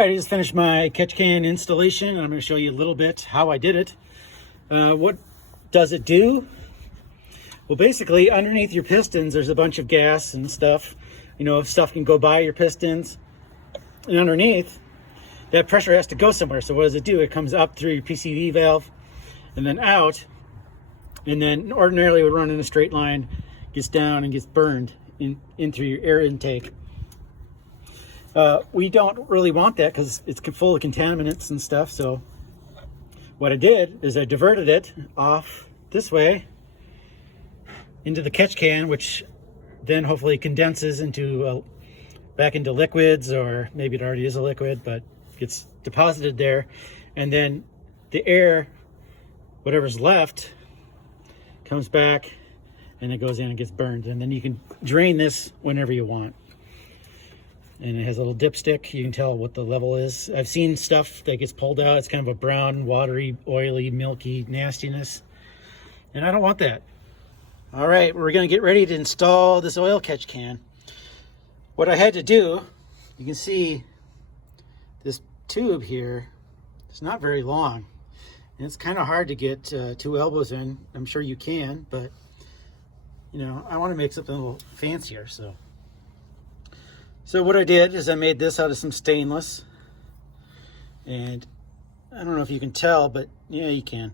I just finished my catch can installation, and I'm going to show you a little bit how I did it. What does it do? Well, basically, underneath your pistons, there's a bunch of gas and stuff. You know, stuff can go by your pistons. And underneath, that pressure has to go somewhere. So what does it do? It comes up through your PCV valve and then out. And then ordinarily it would run in a straight line, gets down and gets burned in through your air intake. We don't really want that because it's full of contaminants and stuff. So what I did is I diverted it off this way into the catch can, which then hopefully condenses into back into liquids, or maybe it already is a liquid, but gets deposited there. And then the air, whatever's left, comes back and it goes in and gets burned. And then you can drain this whenever you want. And it has a little dipstick. You can tell what the level is. I've seen stuff that gets pulled out. It's kind of a brown, watery, oily, milky nastiness. And I don't want that. All right, we're gonna get ready to install this oil catch can. What I had to do, you can see this tube here, it's not very long. And it's kind of hard to get 2 elbows in. I'm sure you can, but you know, I want to make something a little fancier. So what I did is I made this out of some stainless, and I don't know if you can tell, but yeah, you can,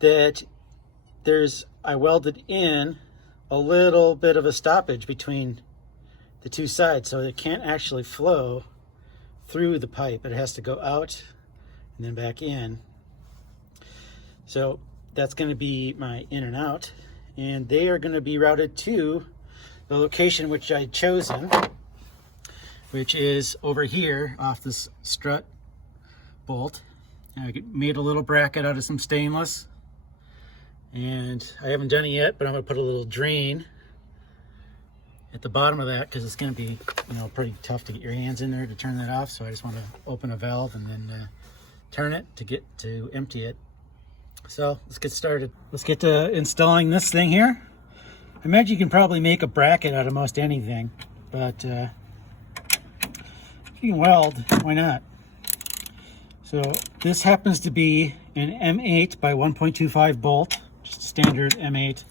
that I welded in a little bit of a stoppage between the two sides, so it can't actually flow through the pipe. It has to go out and then back in. So that's going to be my in and out, and they are going to be routed to the location which I'd chosen, which is over here off this strut bolt. I made a little bracket out of some stainless, and I haven't done it yet, but I'm going to put a little drain at the bottom of that because it's going to be, you know, pretty tough to get your hands in there to turn that off. So I just want to open a valve and then turn it to empty it. So let's get started. Let's get to installing this thing here. I imagine you can probably make a bracket out of most anything, but if you can weld, why not? So this happens to be an M8 by 1.25 bolt, just a standard M8,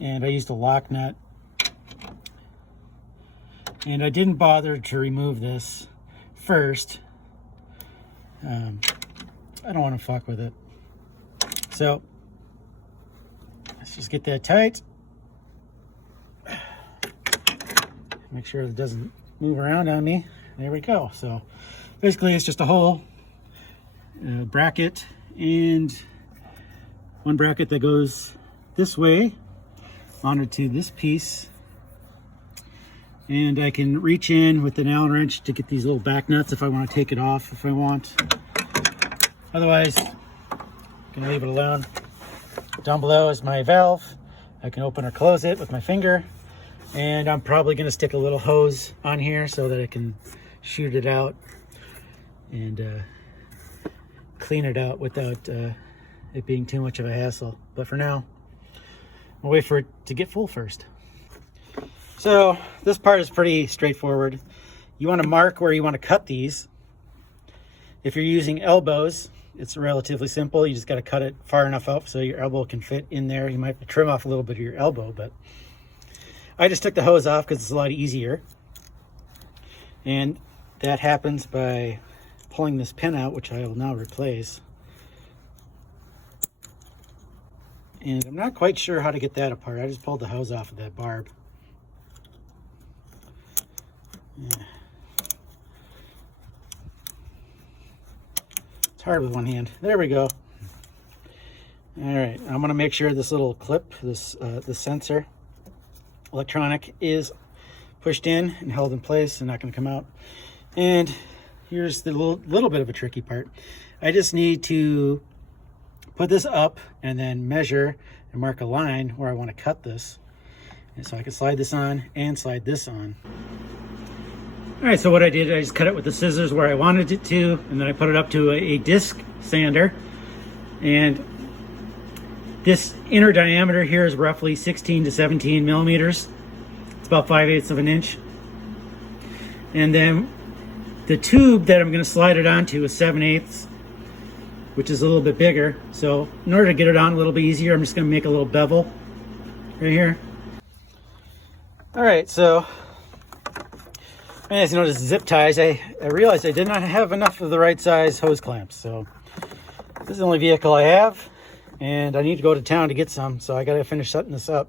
and I used a lock nut. And I didn't bother to remove this first. I don't want to fuck with it. So let's just get that tight. Make sure it doesn't move around on me. There we go. So basically it's just a hole, bracket, and one bracket that goes this way mounted to this piece. And I can reach in with an Allen wrench to get these little back nuts if I want to take it off if I want. Otherwise, I'm going to leave it alone. Down below is my valve. I can open or close it with my finger. And I'm probably going to stick a little hose on here so that I can shoot it out and clean it out without it being too much of a hassle. But for now, I'll wait for it to get full first. So this part is pretty straightforward. You want to mark where you want to cut these. If you're using elbows, it's relatively simple. You just got to cut it far enough up so your elbow can fit in there. You might trim off a little bit of your elbow, but I just took the hose off because it's a lot easier. And that happens by pulling this pin out, which I will now replace. And I'm not quite sure how to get that apart. I just pulled the hose off of that barb. Yeah. It's hard with one hand. There we go. All right, I'm gonna make sure this little clip, this sensor electronic, is pushed in and held in place and not gonna come out. And here's the little bit of a tricky part. I just need to put this up and then measure and mark a line where I want to cut this. And so I can slide this on and slide this on. All right, so what I did, I just cut it with the scissors where I wanted it to, and then I put it up to a disc sander. And this inner diameter here is roughly 16 to 17 millimeters. It's about 5/8 of an inch. And then The tube that I'm going to slide it onto is 7/8, which is a little bit bigger. So in order to get it on a little bit easier, I'm just going to make a little bevel right here. All right, so as you notice, zip ties, I realized I did not have enough of the right size hose clamps. So this is the only vehicle I have, and I need to go to town to get some. So I got to finish setting this up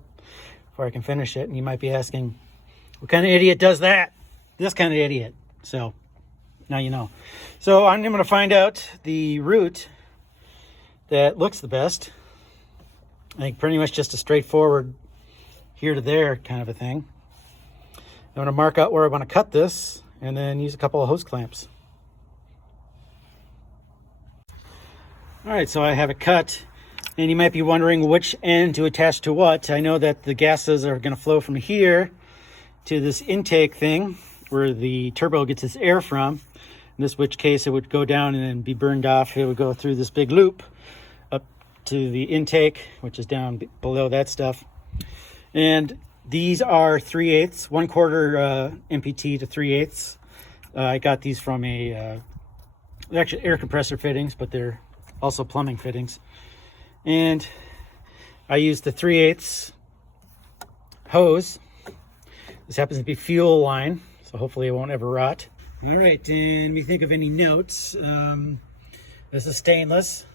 before I can finish it. And you might be asking, what kind of idiot does that? This kind of idiot. So now you know. So I'm going to find out the route that looks the best. I think pretty much just a straightforward here to there kind of a thing. I'm going to mark out where I want to cut this and then use a couple of hose clamps. All right, so I have it cut, and you might be wondering which end to attach to what. I know that the gases are going to flow from here to this intake thing where the turbo gets its air from. In this which case it would go down and then be burned off. It would go through this big loop up to the intake, which is down below that stuff. And these are 3/8, 1/4 MPT to 3/8. I got these from they're actually air compressor fittings, but they're also plumbing fittings. And I used the 3/8 hose. This happens to be fuel line, so hopefully it won't ever rot. All right, and let me think of any notes. This is stainless,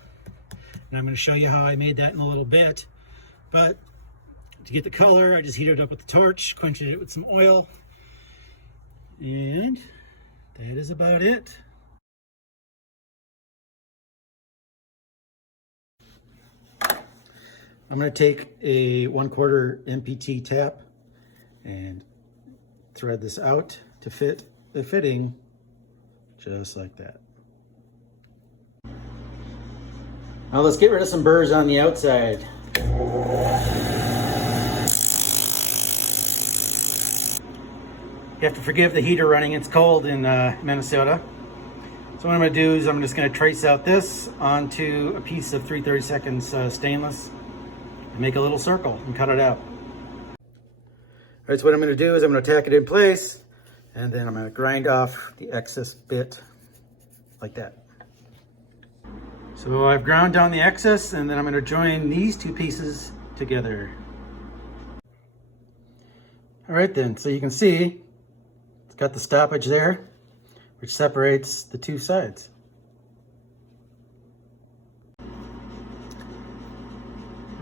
and I'm going to show you how I made that in a little bit. But to get the color, I just heated it up with the torch, quenched it with some oil, and that is about it. I'm going to take a 1/4 MPT tap and thread this out to fit the fitting just like that. Now let's get rid of some burrs on the outside. You have to forgive the heater running, it's cold in Minnesota. So what I'm going to do is I'm just going to trace out this onto a piece of 3/32 stainless and make a little circle and cut it out. All right, so what I'm going to do is I'm going to tack it in place, and then I'm going to grind off the excess bit like that. So I've ground down the excess, and then I'm going to join these two pieces together. All right then, so you can see it's got the stoppage there, which separates the two sides.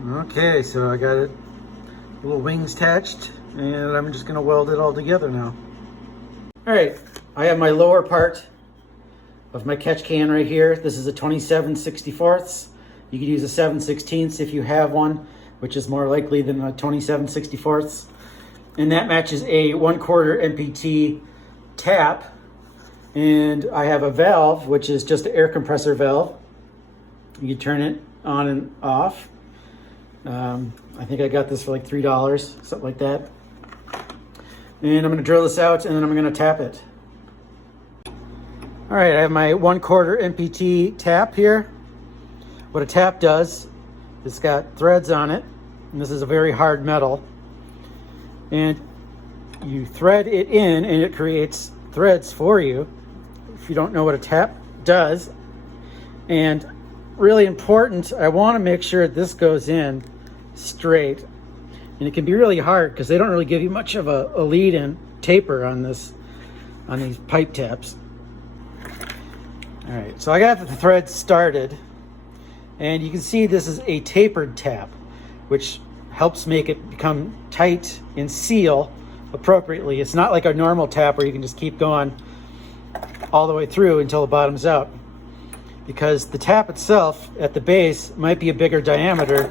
Okay, so I got it, little wings attached, and I'm just going to weld it all together now. All right, I have my lower part of my catch can right here. This is a 27/64. You could use a 7/16 if you have one, which is more likely than a 27/64. And that matches a 1/4 MPT tap. And I have a valve, which is just an air compressor valve. You can turn it on and off. I think I got this for like $3, something like that. And I'm going to drill this out, and then I'm going to tap it. All right, I have my 1/4 MPT tap here. What a tap does, it's got threads on it, and this is a very hard metal. And you thread it in, and it creates threads for you. If you don't know what a tap does, and really important, I want to make sure this goes in straight. And it can be really hard because they don't really give you much of a lead and taper on these pipe taps. All right, so I got the thread started, and you can see this is a tapered tap, which helps make it become tight and seal appropriately. It's not like a normal tap where you can just keep going all the way through until it bottoms out, because the tap itself at the base might be a bigger diameter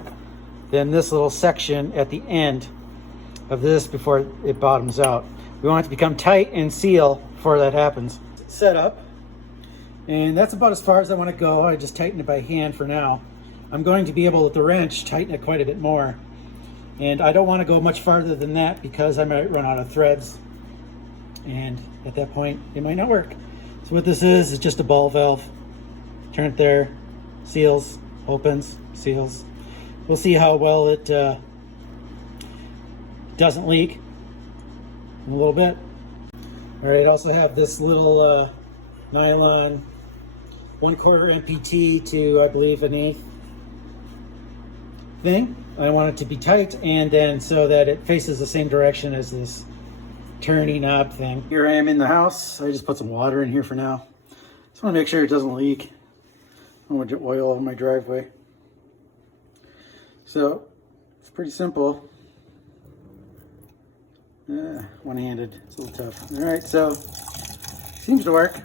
than this little section at the end of this before it bottoms out. We want it to become tight and seal before that happens. Set up, and that's about as far as I want to go. I just tighten it by hand for now. I'm going to be able, with the wrench, tighten it quite a bit more. And I don't want to go much farther than that because I might run out of threads. And at that point, it might not work. So what this is just a ball valve. Turn it there, seals, opens, seals. We'll see how well it doesn't leak in a little bit. All right, I also have this little nylon 1/4 MPT to, I believe, 1/8 thing. I want it to be tight, and then so that it faces the same direction as this turning knob thing. Here I am in the house. I just put some water in here for now. Just want to make sure it doesn't leak. I don't want to oil on my driveway. So it's pretty simple. One-handed, it's a little tough. All right, so seems to work.